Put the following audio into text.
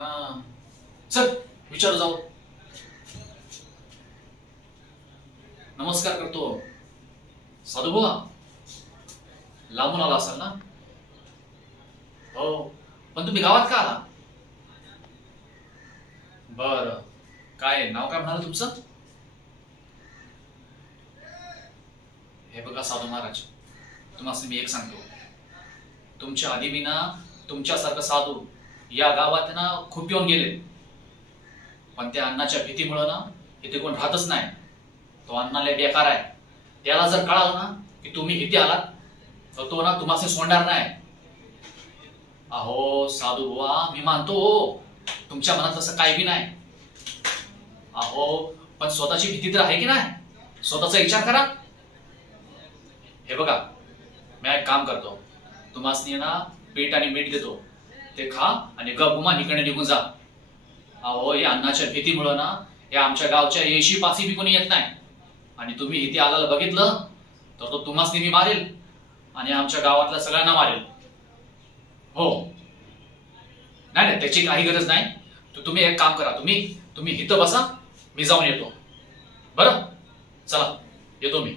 हा. चल विचारू जाऊ. नमस्कार करतो. साधू बुवा, लांबून आला असाल ना? हो, पण तुम्ही गावात का आला? बर, काय नाव काय म्हणाल तुमचं? हे बघा साधू महाराज, तुम्हाला मी एक सांगतो. तुमच्या आधी मी ना तुमच्यासारखं साधू या गावात ना खूप येऊन गेले, पण त्या अन्नाच्या भीतीमुळे ना इथे कोण राहतच नाही. तो अन्नाला बेकार आहे. त्याला जर कळालं ना की तुम्ही इथे आलात तर तो ना तुम्हाला सोडणार नाही. अहो साधू बुवा, मी मानतो तुमच्या मनात तसं काही बी नाही. अहो पण स्वतःची भीती तर आहे की नाही? स्वतःचा विचार करा. हे बघा, मी एक काम करतो. तुम्हाला ना पीठ आणि मीठ देतो, ते खा आणि गुमान इकडे निघून जा. अहो या अन्नाच्या भीतीमुळे ना या आमच्या गावच्या येशी पासी बी कोणी येत नाही. आणि तुम्ही इथे आल्याला बघितलं तर तो तुम्हाला मी मारेल आणि आमच्या गावातल्या सगळ्यांना मारेल. हो, नाही नाही, त्याची काही गरज नाही. तुम्ही एक काम करा, तुम्ही इथं बसा, मी जाऊन येतो. बरं, चला येतो मी.